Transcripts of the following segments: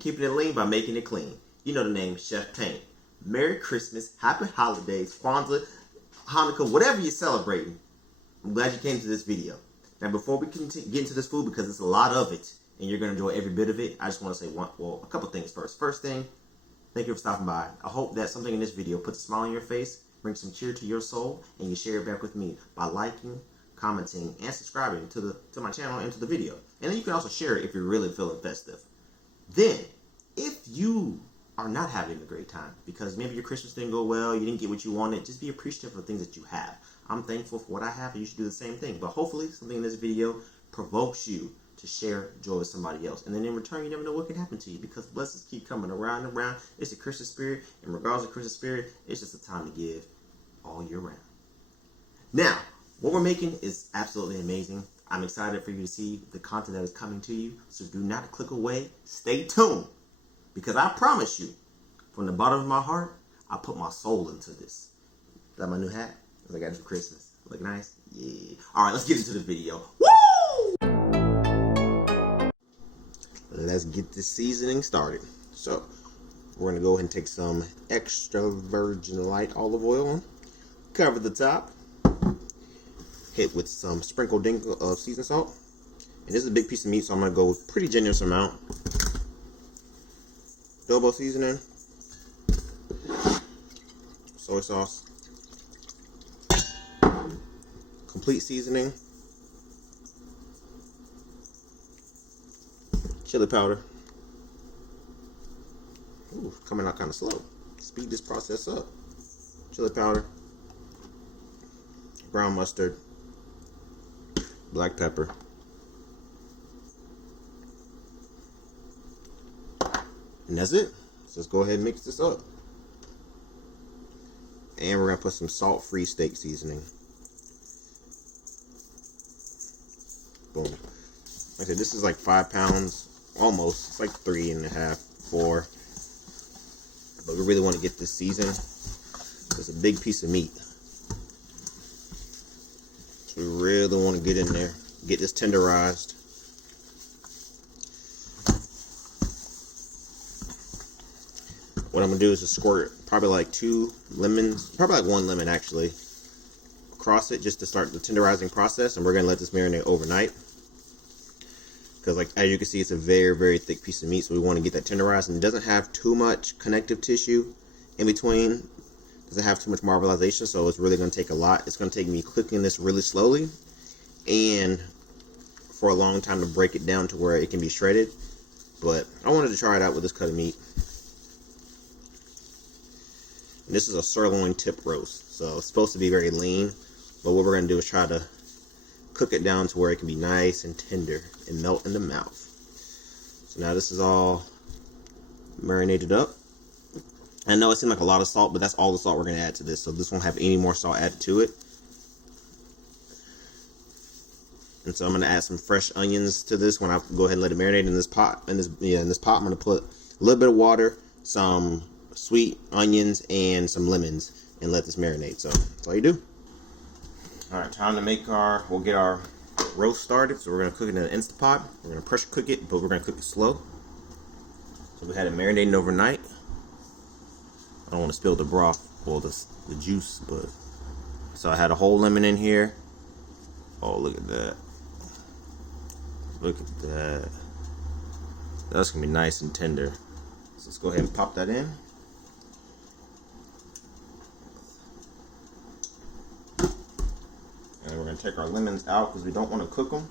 keeping it lean by making it clean. You know the name, Chef Paint. Merry Christmas, Happy Holidays, Kwanzaa, Hanukkah, whatever you're celebrating. I'm glad you came to this video. Now, before we get into this food, because it's a lot of it, and you're going to enjoy every bit of it, I just want to say a couple things first. First thing, thank you for stopping by. I hope that something in this video puts a smile on your face, brings some cheer to your soul, and you share it back with me by liking, commenting, and subscribing to my channel and to the video. And then you can also share it if you're really feeling festive. Then, if you are not having a great time because maybe your Christmas didn't go well, you didn't get what you wanted, just be appreciative of the things that you have. I'm thankful for what I have, and you should do the same thing. But hopefully, something in this video provokes you to share joy with somebody else. And then in return, you never know what can happen to you because blessings keep coming around and around. It's the Christmas spirit, and regardless of Christmas spirit, it's just a time to give all year round. Now, what we're making is absolutely amazing. I'm excited for you to see the content that is coming to you. So do not click away. Stay tuned. Because I promise you, from the bottom of my heart, I put my soul into this. Is that my new hat? I got it for Christmas. Look nice? Yeah. Alright, let's get into this video. Woo! Let's get the seasoning started. So, we're going to go ahead and take some extra virgin light olive oil on. Cover the top. Hit with some sprinkled dinkle of seasoned salt. And this is a big piece of meat, so I'm going to go with a pretty generous amount. Adobo seasoning, soy sauce, complete seasoning, chili powder. Ooh, coming out kind of slow. Speed this process up. Chili powder, brown mustard, black pepper. And that's it. So let's go ahead and mix this up. And we're going to put some salt-free steak seasoning. Boom. Like I said, this is like 5 pounds. Almost. It's like 3.5, 4. But we really want to get this seasoned. It's a big piece of meat. So we really want to get in there. Get this tenderized. What I'm going to do is just squirt probably like 2 lemons, probably like 1 lemon actually, across it just to start the tenderizing process. And we're going to let this marinate overnight. Because like as you can see, it's a very, very thick piece of meat. So we want to get that tenderized. And it doesn't have too much connective tissue in between. It doesn't have too much marbleization. So it's really going to take a lot. It's going to take me cooking this really slowly. And for a long time to break it down to where it can be shredded. But I wanted to try it out with this cut of meat. And this is a sirloin tip roast, so it's supposed to be very lean, but what we're going to do is try to cook it down to where it can be nice and tender and melt in the mouth. So now this is all marinated up. I know it seemed like a lot of salt, but that's all the salt we're going to add to this, so this won't have any more salt added to it. And so I'm going to add some fresh onions to this when I go ahead and let it marinate in this pot. In this pot, I'm going to put a little bit of water, some sweet onions, and some lemons, and let this marinate. So that's all you do. All right, time to make we'll get our roast started. So we're gonna cook it in an InstaPot. We're gonna pressure cook it, but we're gonna cook it slow. So we had it marinating overnight. I don't want to spill the broth or the juice, but so I had a whole lemon in here. Oh, look at that! Look at that. That's gonna be nice and tender. So let's go ahead and pop that in. And we're going to take our lemons out because we don't want to cook them.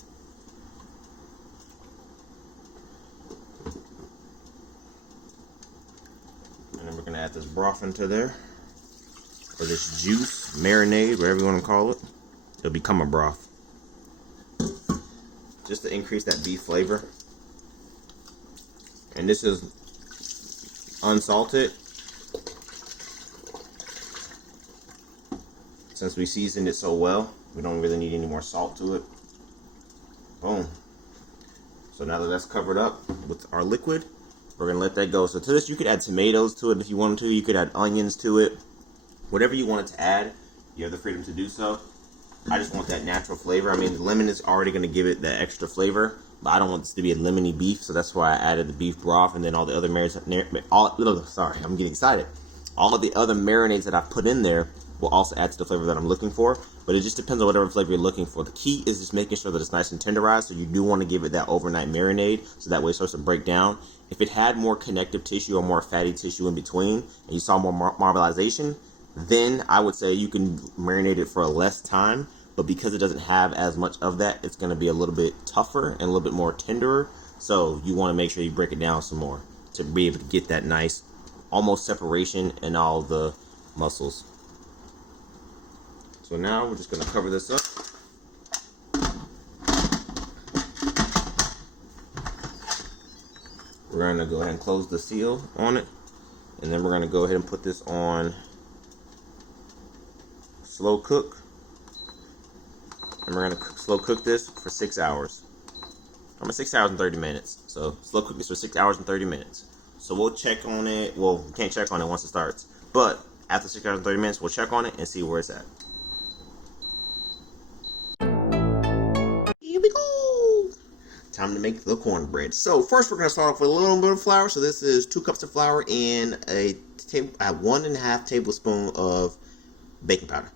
And then we're going to add this broth into there. Or this juice, marinade, whatever you want to call it. It'll become a broth. Just to increase that beef flavor. And this is unsalted. Since we seasoned it so well, we don't really need any more salt to it. Boom. So now that that's covered up with our liquid, we're going to let that go. So to this, you could add tomatoes to it if you wanted to. You could add onions to it. Whatever you wanted to add, you have the freedom to do so. I just want that natural flavor. I mean, the lemon is already going to give it that extra flavor, but I don't want this to be a lemony beef, so that's why I added the beef broth and then all the other marinades. I'm getting excited. All of the other marinades that I put in there will also add to the flavor that I'm looking for, but it just depends on whatever flavor you're looking for. The key is just making sure that it's nice and tenderized, so you do want to give it that overnight marinade, so that way it starts to break down. If it had more connective tissue or more fatty tissue in between, and you saw more marbleization, then I would say you can marinate it for less time, but because it doesn't have as much of that, it's going to be a little bit tougher and a little bit more tenderer, so you want to make sure you break it down some more to be able to get that nice almost separation in all the muscles. So now we're just going to cover this up. We're going to go ahead and close the seal on it, and then we're going to go ahead and put this on slow cook, and we're going to slow cook this for 6 hours. I'm at 6 hours and 30 minutes, so slow cook this for 6 hours and 30 minutes. So we'll check on it. Well, we can't check on it once it starts, but after 6 hours and 30 minutes, we'll check on it and see where it's at. Here we go. Time to make the cornbread. So first, we're going to start off with a little bit of flour. So this is 2 cups of flour and a 1.5 tablespoon of baking powder.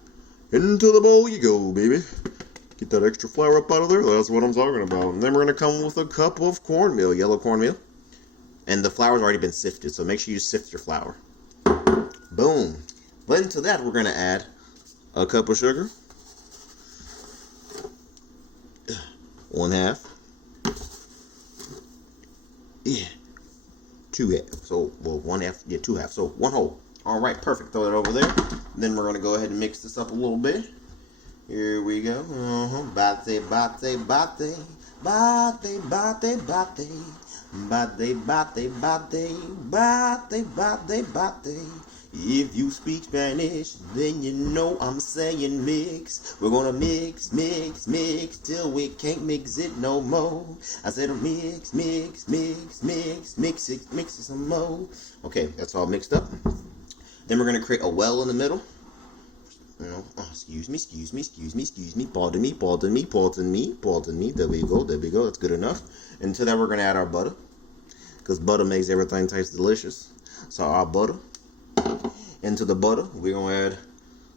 Into the bowl you go, baby. Get that extra flour up out of there. That's what I'm talking about. And then we're going to come with a cup of cornmeal, yellow cornmeal. And the flour's already been sifted, so make sure you sift your flour. Boom. Then to that, we're going to add a cup of sugar. 1/2. Yeah. 2/2. So, well, 1/2. Yeah, 2/2. So, 1 whole. All right, perfect. Throw it over there. Then we're going to go ahead and mix this up a little bit. Here we go. Bate, bate, bate. Bate, bate, bate. Bate, bate, bate. Bate, bate, bate. If you speak Spanish, then you know I'm saying mix. We're gonna mix, mix, mix till we can't mix it no more. I said mix, mix, mix, mix, mix it some more. Okay, that's all mixed up. Then we're gonna create a well in the middle. You know, excuse me. Pardon me. There we go. That's good enough. And to that, we're gonna add our butter, because butter makes everything taste delicious. So our butter. Into the butter, we're going to add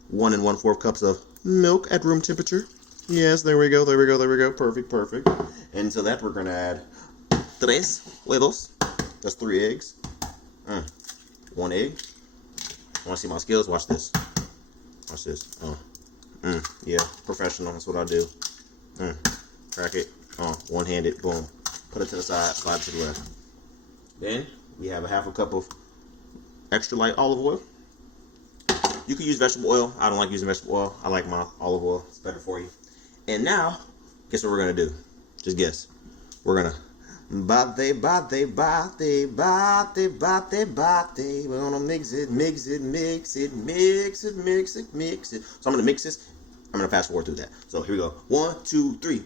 1 1/4 cups of milk at room temperature. Yes, there we go. Perfect. Into that, we're going to add 3 huevos. That's 3 eggs. 1 egg. Want to see my skills? Watch this. Yeah, professional. That's what I do. Crack it. One-handed. Boom. Put it to the side. Slide it to the left. Then we have a 1/2 cup of extra light olive oil. You can use vegetable oil. I don't like using vegetable oil. I like my olive oil. It's better for you. And now, guess what we're going to do? Just guess. We're going to bate. We're going to mix it. So I'm going to mix this. I'm going to fast forward through that. So here we go. 1, 2, 3.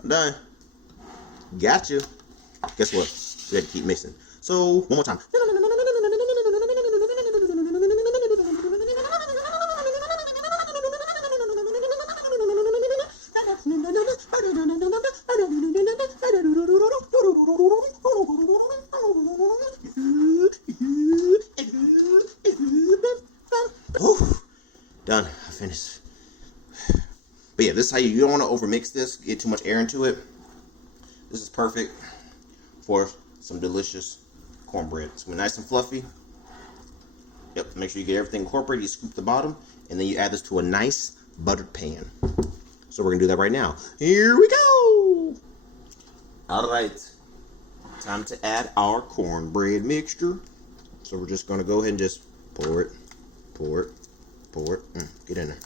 I'm done. Got you. Guess what? We have to keep mixing. So, one more time. Done. I finished. But yeah, this is how you don't want to overmix this, get too much air into it. This is perfect for some delicious cornbread. It's gonna be nice and fluffy. Yep, make sure you get everything incorporated. You scoop the bottom, and then you add this to a nice buttered pan. So we're gonna do that right now. Here we go. All right, time to add our cornbread mixture. So we're just gonna go ahead and just pour it. Get in there.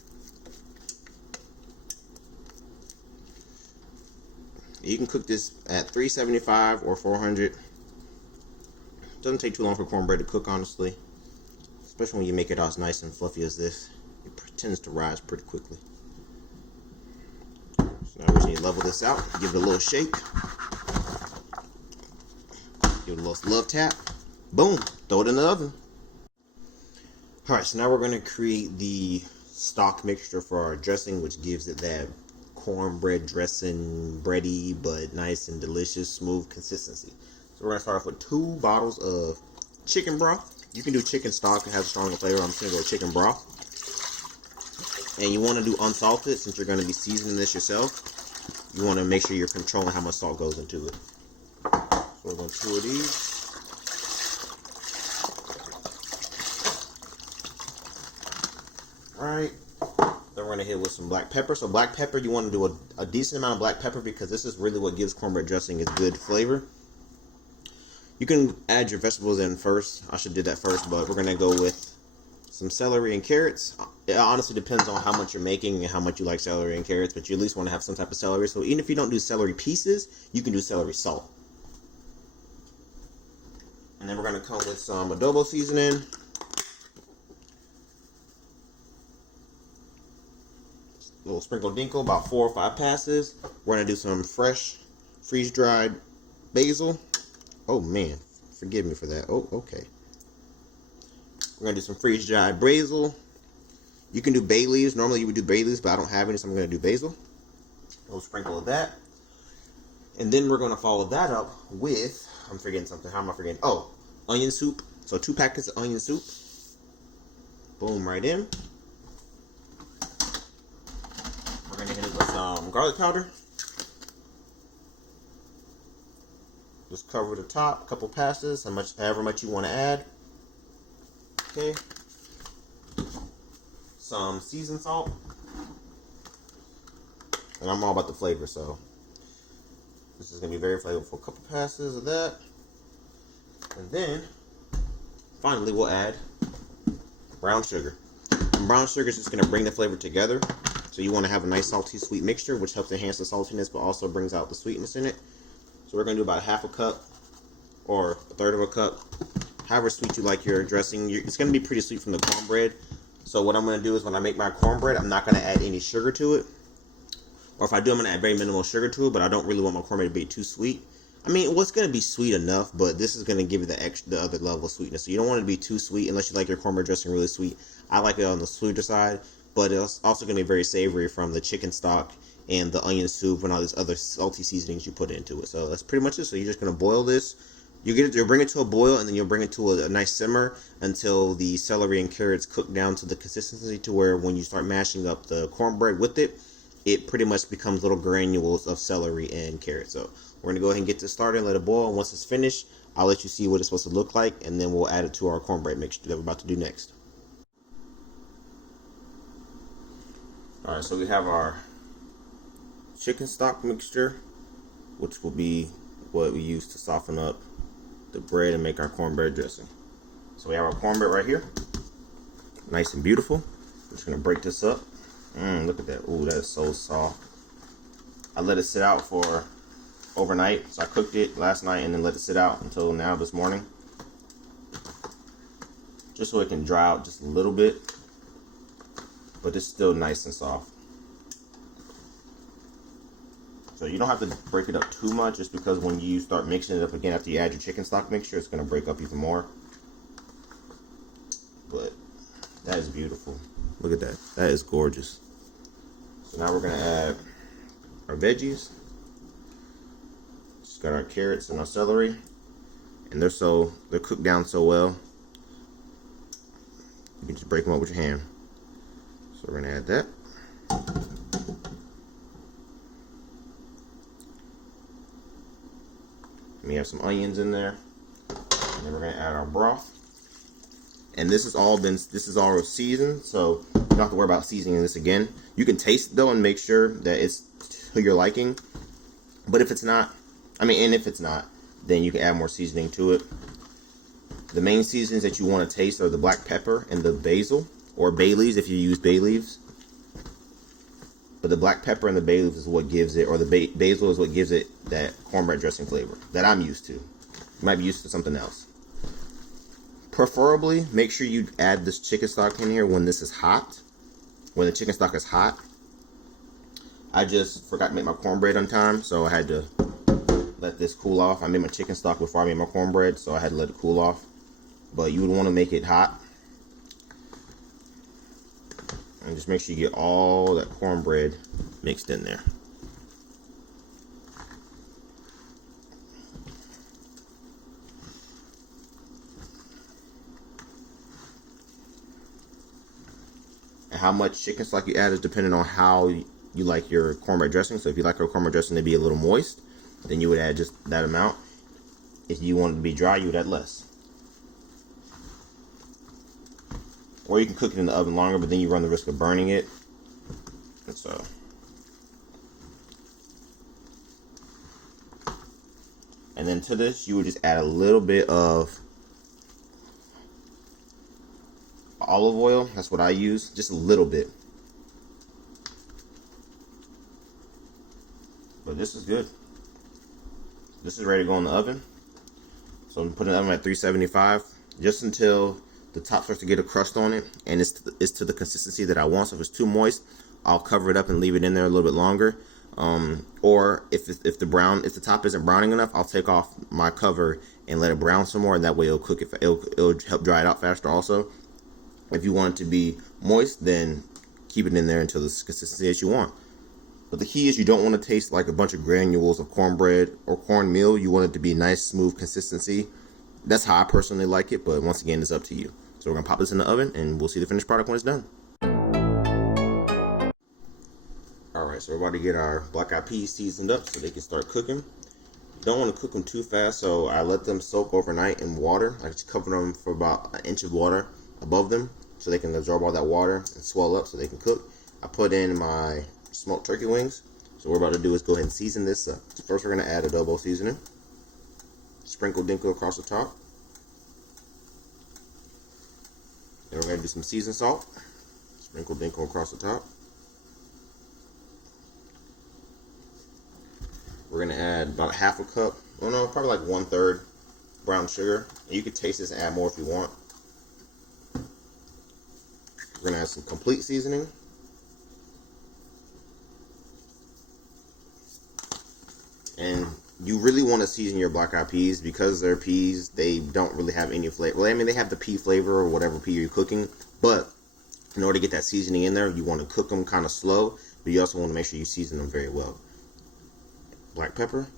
You can cook this at 375 or 400. Doesn't take too long for cornbread to cook, honestly. Especially when you make it all nice and fluffy as this. It tends to rise pretty quickly. So now we just need to level this out, give it a little shake, give it a little love tap, boom, throw it in the oven. Alright, so now we're going to create the stock mixture for our dressing, which gives it that cornbread dressing, bready, but nice and delicious, smooth consistency. So we're going to start off with 2 bottles of chicken broth. You can do chicken stock, it has a stronger flavor. I'm just going to go with chicken broth. And you want to do unsalted, since you're going to be seasoning this yourself. You want to make sure you're controlling how much salt goes into it. So we're going to 2 of these. Alright, then we're going to hit with some black pepper. So black pepper, you want to do a decent amount of black pepper because this is really what gives cornbread dressing its good flavor. You can add your vegetables in first. I should do that first, but we're going to go with some celery and carrots. It honestly depends on how much you're making and how much you like celery and carrots, but you at least want to have some type of celery. So even if you don't do celery pieces, you can do celery salt. And then we're going to come with some adobo seasoning. Little sprinkle dinkle, about 4 or 5 passes. We're gonna do some fresh freeze-dried basil. Oh man, forgive me for that. Oh, okay. We're gonna do some freeze-dried basil. You can do bay leaves. Normally you would do bay leaves, but I don't have any, so I'm gonna do basil. A little sprinkle of that. And then we're gonna follow that up with, I'm forgetting something. How am I forgetting? Oh, onion soup. So 2 packets of onion soup. Boom, right in. We're going to hit it with some garlic powder. Just cover the top, a couple passes, however much you want to add. Okay. Some seasoned salt. And I'm all about the flavor, so this is going to be very flavorful. A couple passes of that. And then, finally, we'll add brown sugar. And brown sugar is just going to bring the flavor together. So you want to have a nice salty sweet mixture, which helps enhance the saltiness, but also brings out the sweetness in it. So we're going to do about 1/2 cup or 1/3 of a cup, however sweet you like your dressing. It's going to be pretty sweet from the cornbread. So what I'm going to do is when I make my cornbread, I'm not going to add any sugar to it. Or if I do, I'm going to add very minimal sugar to it, but I don't really want my cornbread to be too sweet. I mean, what's going to be sweet enough, but this is going to give it the other level of sweetness. So you don't want it to be too sweet unless you like your cornbread dressing really sweet. I like it on the sweeter side. But it's also going to be very savory from the chicken stock and the onion soup and all these other salty seasonings you put into it. So that's pretty much it. So you're just going to boil this. You'll bring it to a boil, and then you'll bring it to a nice simmer until the celery and carrots cook down to the consistency to where when you start mashing up the cornbread with it, it pretty much becomes little granules of celery and carrots. So we're going to go ahead and get this started and let it boil. And once it's finished, I'll let you see what it's supposed to look like, and then we'll add it to our cornbread mixture that we're about to do next. Alright, so we have our chicken stock mixture, which will be what we use to soften up the bread and make our cornbread dressing. So we have our cornbread right here, nice and beautiful. We're just going to break this up. Look at that. Ooh, that is so soft. I let it sit out for overnight. So I cooked it last night and then let it sit out until now this morning, just so it can dry out just a little bit. But it's still nice and soft. So you don't have to break it up too much, just because when you start mixing it up again after you add your chicken stock mixture, it's going to break up even more. But that is beautiful. Look at that. That is gorgeous. So now we're going to add our veggies. Just got our carrots and our celery. And they're cooked down so well. You can just break them up with your hand. So we're going to add that. We have some onions in there. And then we're going to add our broth. And this is all seasoned, so you don't have to worry about seasoning this again. You can taste it though and make sure that it's to your liking. But if it's not, then you can add more seasoning to it. The main seasonings that you want to taste are the black pepper and the basil, or bay leaves if you use bay leaves. But the black pepper and the bay leaves is what gives it, or the basil is what gives it that cornbread dressing flavor that I'm used to. You might be used to something else. Preferably, make sure you add this chicken stock in here when this is hot. When the chicken stock is hot. I just forgot to make my cornbread on time, so I had to let this cool off. I made my chicken stock before I made my cornbread, so I had to let it cool off. But you would want to make it hot. And just make sure you get all that cornbread mixed in there. And how much chicken stock you add is depending on how you like your cornbread dressing. So if you like your cornbread dressing to be a little moist, then you would add just that amount. If you want it to be dry, you would add less. Or you can cook it in the oven longer, but then you run the risk of burning it. And so, and then to this, you would just add a little bit of olive oil. That's what I use, just a little bit. But this is good. This is ready to go in the oven. So I'm putting it in the oven at 375 just until the top starts to get a crust on it, and it's to the consistency that I want. So if it's too moist, I'll cover it up and leave it in there a little bit longer. Or if the top isn't browning enough, I'll take off my cover and let it brown some more, and that way it'll cook it. It'll help dry it out faster. Also, if you want it to be moist, then keep it in there until the consistency that you want. But the key is you don't want to taste like a bunch of granules of cornbread or cornmeal. You want it to be nice, smooth consistency. That's how I personally like it, but once again, it's up to you. So we're going to pop this in the oven, and we'll see the finished product when it's done. Alright, so we're about to get our black eyed peas seasoned up so they can start cooking. You don't want to cook them too fast, so I let them soak overnight in water. I just cover them for about an inch of water above them so they can absorb all that water and swell up so they can cook. I put in my smoked turkey wings. So what we're about to do is go ahead and season this up. So first we're going to add adobo seasoning. Sprinkle dinkle across the top. Then we're going to do some seasoned salt. Sprinkle dinkle across the top. We're going to add about half a cup, oh no, probably like 1/3 brown sugar. And you can taste this and add more if you want. We're going to add some complete seasoning. And you really want to season your black eyed peas because they're peas. They don't really have any flavor. Well, I mean, they have the pea flavor or whatever pea you're cooking. But in order to get that seasoning in there, you want to cook them kind of slow. But you also want to make sure you season them very well. Black pepper.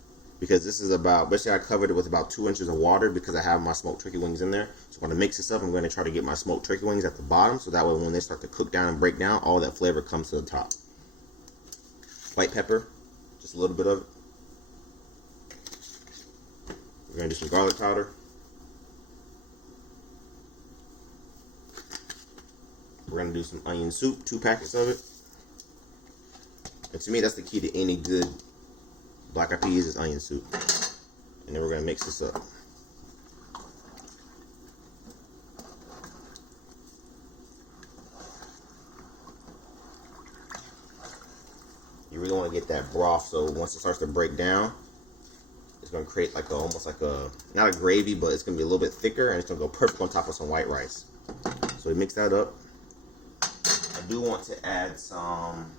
Because this is about, basically I covered it with about 2 inches of water because I have my smoked turkey wings in there. So I'm going to mix this up. I'm going to try to get my smoked turkey wings at the bottom. So that way when they start to cook down and break down, all that flavor comes to the top. White pepper. Just a little bit of it. We're going to do some garlic powder. We're going to do some onion soup, 2 packets of it. And to me, that's the key to any good black eyed peas is onion soup. And then we're going to mix this up. You really want to get that broth so once it starts to break down, it's going to create like almost like a, not a gravy, but it's going to be a little bit thicker, and it's going to go perfect on top of some white rice. So we mix that up. I do want to add some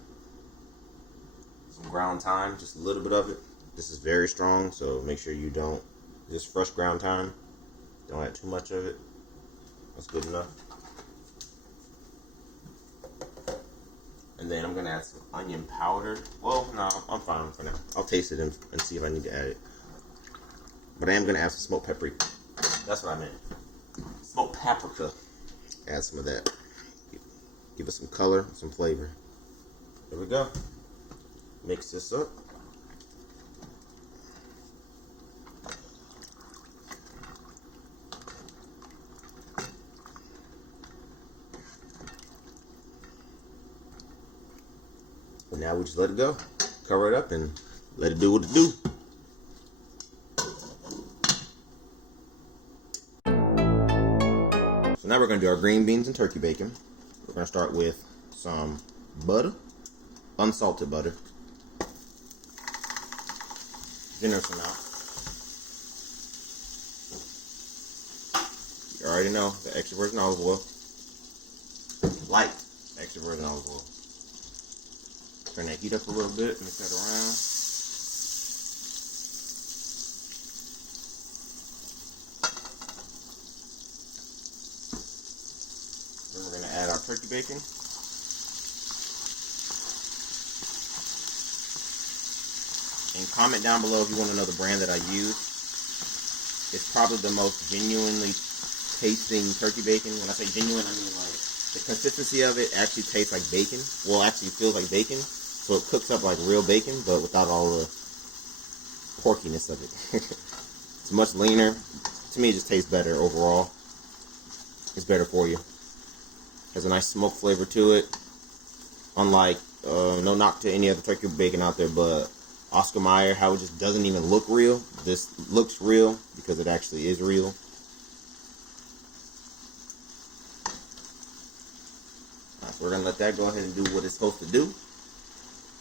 ground thyme, just a little bit of it. This is very strong, so make sure you don't, just fresh ground thyme. Don't add too much of it. That's good enough. And then I'm going to add some onion powder. Well, no, I'm fine for now. I'll taste it and see if I need to add it. But I am going to add some smoked paprika. That's what I meant. Smoked paprika. Add some of that. Give it some color, some flavor. There we go. Mix this up. And now we just let it go. Cover it up and let it do what it do. So now we're going to do our green beans and turkey bacon. We're going to start with some butter, unsalted butter. Generous amount. You already know the extra virgin olive oil. Light extra virgin olive oil. Turn that heat up a little bit, mix that around. Then we're gonna add our turkey bacon. And comment down below if you want to know the brand that I use. It's probably the most genuinely tasting turkey bacon. When I say genuine, I mean like the consistency of it actually tastes like bacon. Well, actually feels like bacon. So it cooks up like real bacon, but without all the porkiness of it. It's much leaner. To me, it just tastes better overall. It's better for you. Has a nice smoke flavor to it. Unlike, no knock to any other turkey bacon out there, but Oscar Mayer, how it just doesn't even look real. This looks real because it actually is real. Alright, so we're going to let that go ahead and do what it's supposed to do.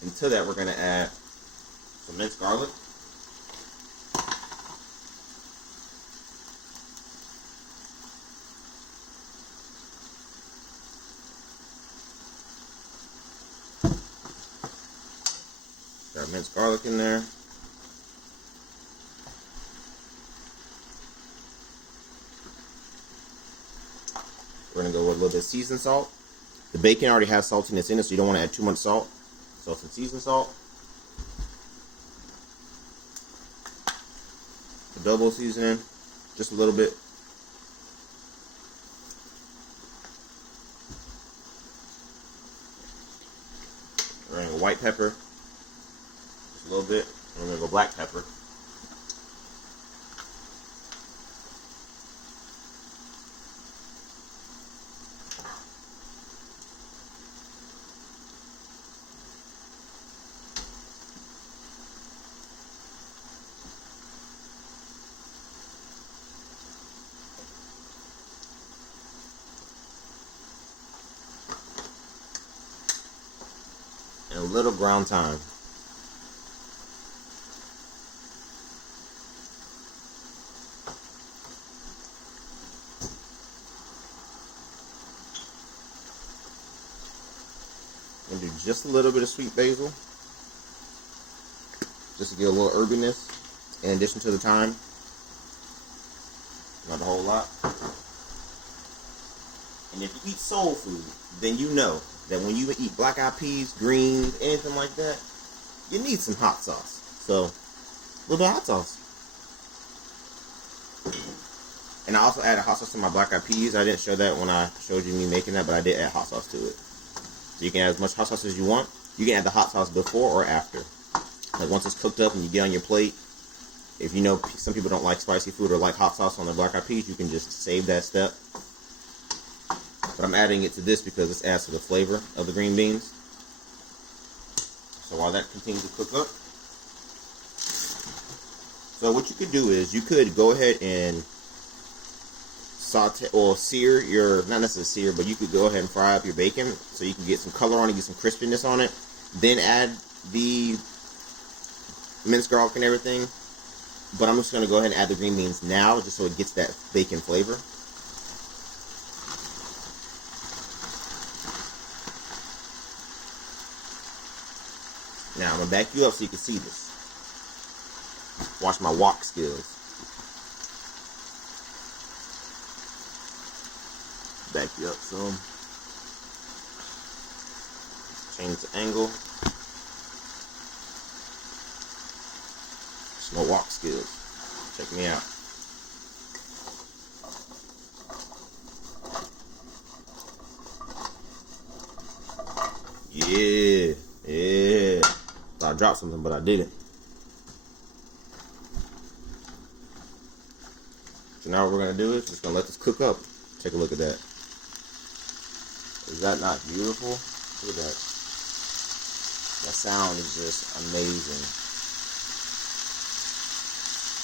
And to that, we're going to add some minced garlic. Got minced garlic in there. We're going to go with a little bit of seasoned salt. The bacon already has saltiness in it, so you don't want to add too much salt. So some seasoned salt. Adobo seasoning, just a little bit. We're going to go white pepper. Just a little bit. And we're going to go black pepper. And a little ground thyme. And do just a little bit of sweet basil, just to get a little herbiness in addition to the thyme. Not a whole lot. And if you eat soul food, then you know that when you eat black-eyed peas, greens, anything like that, you need some hot sauce. So, a little bit of hot sauce. And I also added hot sauce to my black-eyed peas. I didn't show that when I showed you me making that, but I did add hot sauce to it. So you can add as much hot sauce as you want. You can add the hot sauce before or after. Like once it's cooked up and you get on your plate, if you know some people don't like spicy food or like hot sauce on their black-eyed peas, you can just save that step. But I'm adding it to this because this adds to the flavor of the green beans. So while that continues to cook up. So what you could do is you could go ahead and saute or sear your, not necessarily sear, but you could go ahead and fry up your bacon so you can get some color on it, get some crispiness on it. Then add the minced garlic and everything. But I'm just going to go ahead and add the green beans now just so it gets that bacon flavor. Now, I'm going to back you up so you can see this. Watch my walk skills. Back you up some. Change the angle. It's my walk skills. Check me out. Yeah. Yeah. I dropped something, but I didn't. So now what we're going to do is just going to let this cook up. Take a look at that. Is that not beautiful? Look at that. That sound is just amazing.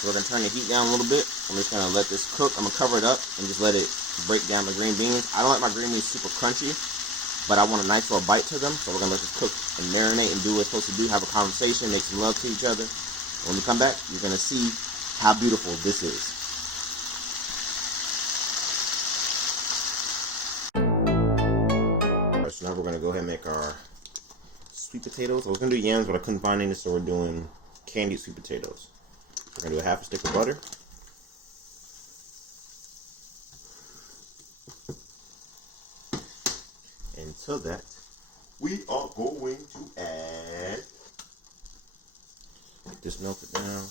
So we're going to turn the heat down a little bit. I'm just going to let this cook. I'm going to cover it up and just let it break down the green beans. I don't like my green beans super crunchy, but I want a nice little bite to them. So we're going to let this cook and marinate and do what it's supposed to do. Have a conversation, make some love to each other. When we come back, you're going to see how beautiful this is. So now we're going to go ahead and make our sweet potatoes. I was gonna do yams, but I couldn't find any, so we're doing candied sweet potatoes. We're gonna do a half a stick of butter. And to that, we are going to add, get this melted down.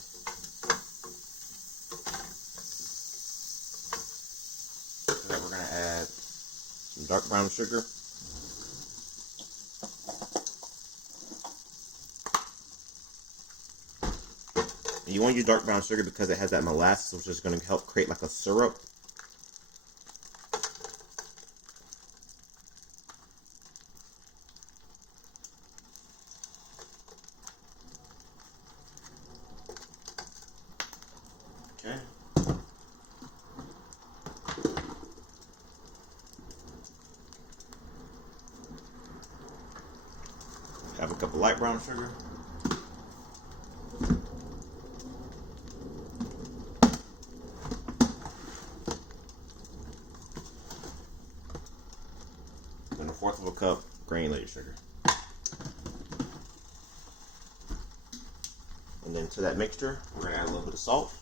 To that, we're gonna add some dark brown sugar. And you want to use dark brown sugar because it has that molasses, which is going to help create like a syrup. Okay. Have a cup of light brown sugar. And a fourth of a cup granulated sugar. And then to that mixture, we're going to add a little bit of salt.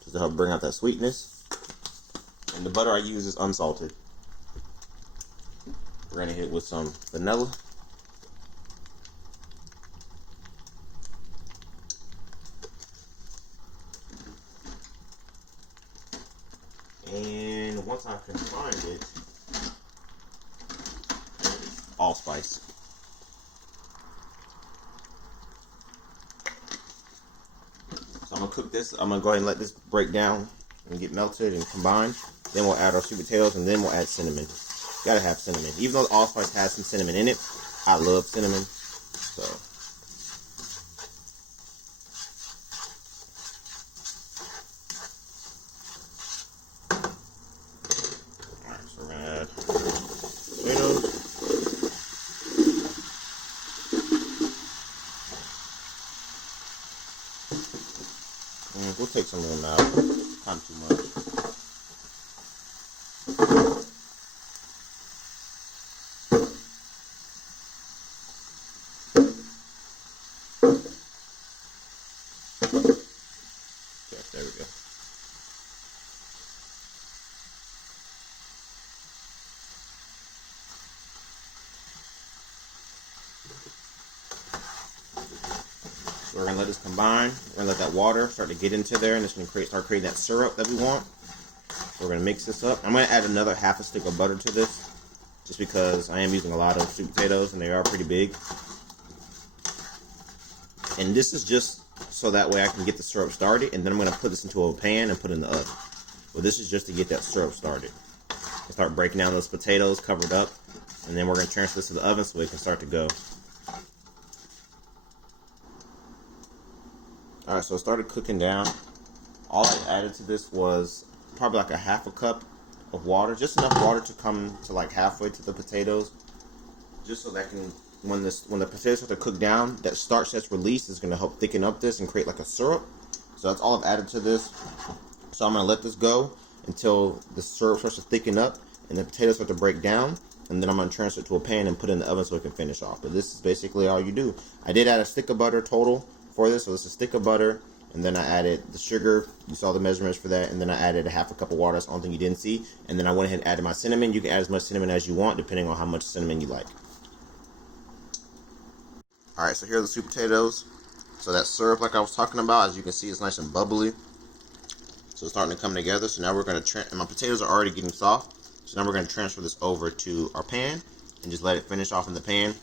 Just to help bring out that sweetness. And the butter I use is unsalted. We're going to hit it with some vanilla. And once I've combined it, allspice. So I'm going to cook this. I'm going to go ahead and let this break down and get melted and combined. Then we'll add our sweet potatoes, and then we'll add cinnamon. Gotta have cinnamon. Even though the allspice has some cinnamon in it, I love cinnamon. So alright, so we're gonna add potatoes. And we'll take some of them out. Not too much. There we go. So we're going to let this combine. We're going to let that water start to get into there, and it's going to start creating that syrup that we want. So we're going to mix this up. I'm going to add another half a stick of butter to this, just because I am using a lot of sweet potatoes, and they are pretty big. And this is just so that way I can get the syrup started, and then I'm going to put this into a pan and put it in the oven. Well, this is just to get that syrup started. And start breaking down those potatoes, covered up, and then we're going to transfer this to the oven so it can start to go. Alright, so it started cooking down. All I added to this was probably like a half a cup of water, just enough water to come to like halfway to the potatoes, just so that can, when the potatoes start to cook down, that starch that's released is going to help thicken up this and create like a syrup. So that's all I've added to this. So I'm going to let this go until the syrup starts to thicken up and the potatoes start to break down, and then I'm going to transfer it to a pan and put it in the oven so it can finish off. But this is basically all you do. I did add a stick of butter total for this, so it's a stick of butter, and then I added the sugar. You saw the measurements for that, and then I added a half a cup of water. That's the only thing you didn't see. And then I went ahead and added my cinnamon. You can add as much cinnamon as you want, depending on how much cinnamon you like. Alright, so here are the sweet potatoes. So that syrup, like I was talking about, as you can see, it's nice and bubbly. So it's starting to come together. So now we're going to, and my potatoes are already getting soft. So now we're going to transfer this over to our pan and just let it finish off in the pan.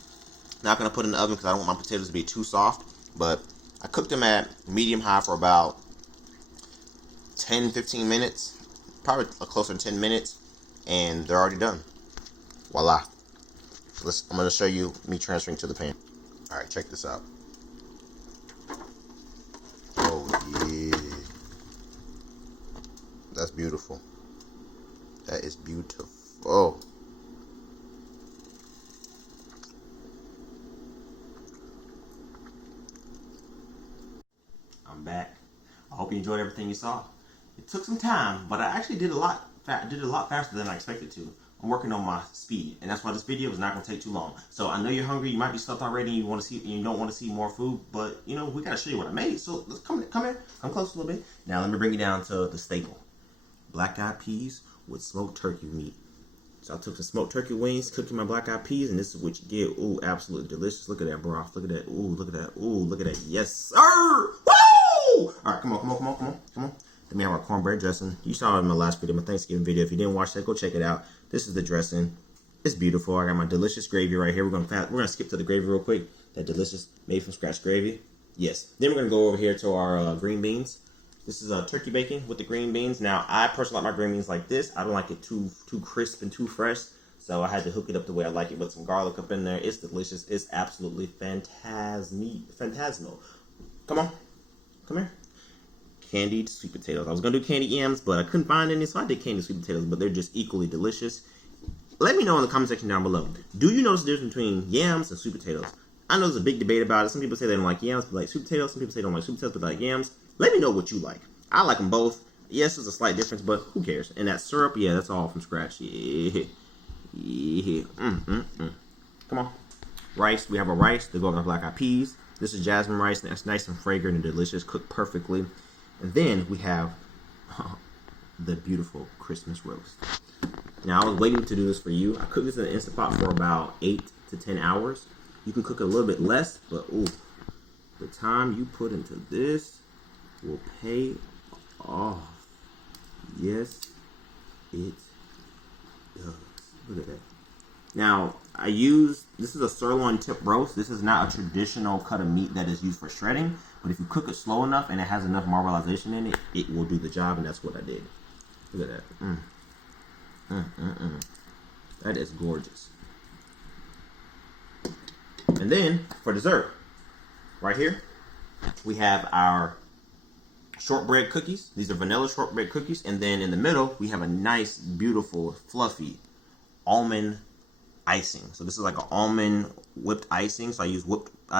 Not going to put it in the oven because I don't want my potatoes to be too soft. But I cooked them at medium high for about 10-15 minutes. Probably closer to 10 minutes. And they're already done. Voila. So I'm going to show you me transferring to the pan. Alright, check this out. Oh, yeah. That's beautiful. That is beautiful. I'm back. I hope you enjoyed everything you saw. It took some time, but I actually did a lot faster than I expected to. I'm working on my speed, and that's why this video is not gonna take too long. So I know you're hungry, you might be stuffed already, and you don't want to see more food, but you know we gotta show you what I made. So let's come here, come close a little bit. Now let me bring you down to the staple: black-eyed peas with smoked turkey meat. So I took some smoked turkey wings, cooked in my black-eyed peas, and this is what you get. Ooh, absolutely delicious. Look at that broth. Look at that. Ooh, look at that. Ooh, look at that. Yes, sir. Woo! All right, come on. Then we have our cornbread dressing. You saw it in my last video, my Thanksgiving video. If you didn't watch that, go check it out. This is the dressing. It's beautiful. I got my delicious gravy right here. We're gonna skip to the gravy real quick. That delicious made from scratch gravy. Yes. Then we're gonna go over here to our green beans. This is turkey bacon with the green beans. Now I personally like my green beans like this. I don't like it too crisp and too fresh. So I had to hook it up the way I like it with some garlic up in there. It's delicious. It's absolutely phantasmal. Come here. Candied sweet potatoes. I was gonna do candied yams, but I couldn't find any, so I did candied sweet potatoes, but they're just equally delicious. Let me know in the comment section down below. Do you notice the difference between yams and sweet potatoes? I know there's a big debate about it. Some people say they don't like yams, but like sweet potatoes. Some people say they don't like sweet potatoes, but like yams. Let me know what you like. I like them both. Yes, there's a slight difference, but who cares? And that syrup, yeah, that's all from scratch. Yeah. Come on. Rice. We have a rice to go with our black-eyed peas. This is jasmine rice, and it's nice and fragrant and delicious, cooked perfectly. And then we have the beautiful Christmas roast. Now, I was waiting to do this for you. I cooked this in an InstaPot for about 8 to 10 hours. You can cook it a little bit less, but ooh, the time you put into this will pay off. Yes, it does. Look at that. Now, this is a sirloin tip roast. This is not a traditional cut of meat that is used for shredding, but if you cook it slow enough and it has enough marbleization in it, it will do the job, and that's what I did. Look at that. That is gorgeous. And then, for dessert, right here, we have our shortbread cookies. These are vanilla shortbread cookies, and then in the middle, we have a nice, beautiful, fluffy almond icing. So this is like an almond whipped icing. So I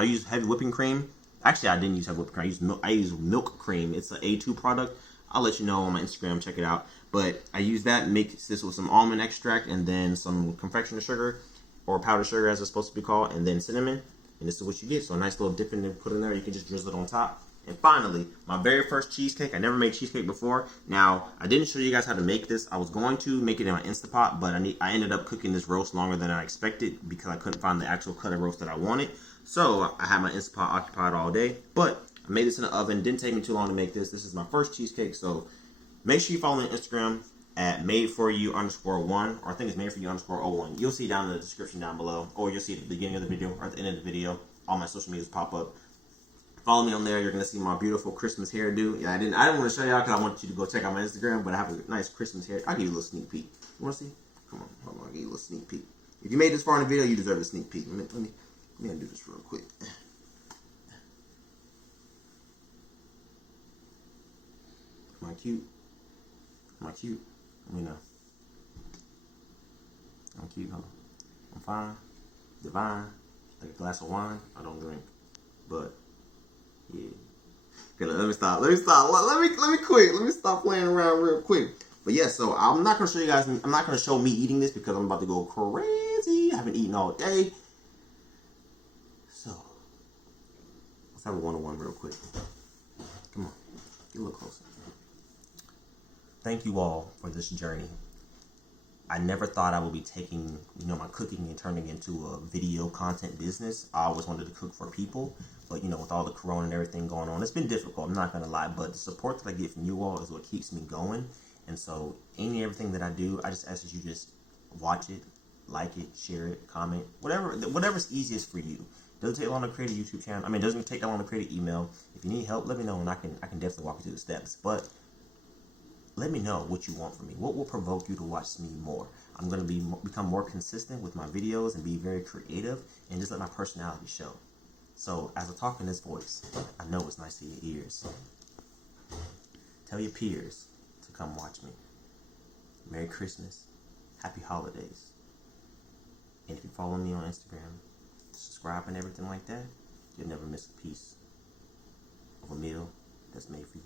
use heavy whipping cream. Actually, I didn't use heavy whipping cream. I use milk cream. It's an A2 product. I'll let you know on my Instagram. Check it out. But I use that, mix this with some almond extract, and then some confectioner sugar, or powdered sugar as it's supposed to be called, and then cinnamon. And this is what you get. So a nice little dipping to put in there. You can just drizzle it on top. And finally, my very first cheesecake. I never made cheesecake before. Now, I didn't show you guys how to make this. I was going to make it in my InstaPot, but I ended up cooking this roast longer than I expected because I couldn't find the actual cut of roast that I wanted. So I had my InstaPot occupied all day. But I made this in the oven. Didn't take me too long to make this. This is my first cheesecake. So make sure you follow me on Instagram at madeforyou_1, or I think it's madeforyou_01. You'll see down in the description down below, or you'll see at the beginning of the video or at the end of the video. All my social medias pop up. Follow me on there. You're gonna see my beautiful Christmas hairdo. Yeah, I didn't want to show y'all because I wanted you to go check out my Instagram, but I have a nice Christmas hair. I'll give you a little sneak peek. You wanna see? Come on, hold on. I'll give you a little sneak peek. If you made this far in the video, you deserve a sneak peek. Let me do this real quick. Am I cute? Am I cute? Let me know. I'm cute, huh? I'm fine. Divine. Like a glass of wine. I don't drink. But yeah. Okay, let me stop. Let me quit. Let me stop playing around real quick. But yeah, so I'm not gonna show you guys. I'm not gonna show me eating this because I'm about to go crazy. I haven't eaten all day. So let's have a one-on-one real quick. Come on, get a little closer. Thank you all for this journey. I never thought I would be taking, my cooking and turning into a video content business. I always wanted to cook for people, but with all the corona and everything going on, it's been difficult. I'm not gonna lie, but the support that I get from you all is what keeps me going. And so, everything that I do, I just ask that you just watch it, like it, share it, comment, whatever's easiest for you. Doesn't take long to create a YouTube channel. It doesn't take that long to create an email. If you need help, let me know, and I can definitely walk you through the steps. But let me know what you want from me. What will provoke you to watch me more? I'm going to become more consistent with my videos and be very creative and just let my personality show. So as I talk in this voice, I know it's nice to your ears. Tell your peers to come watch me. Merry Christmas. Happy holidays. And if you follow me on Instagram, subscribe and everything like that, you'll never miss a piece of a meal that's made for you.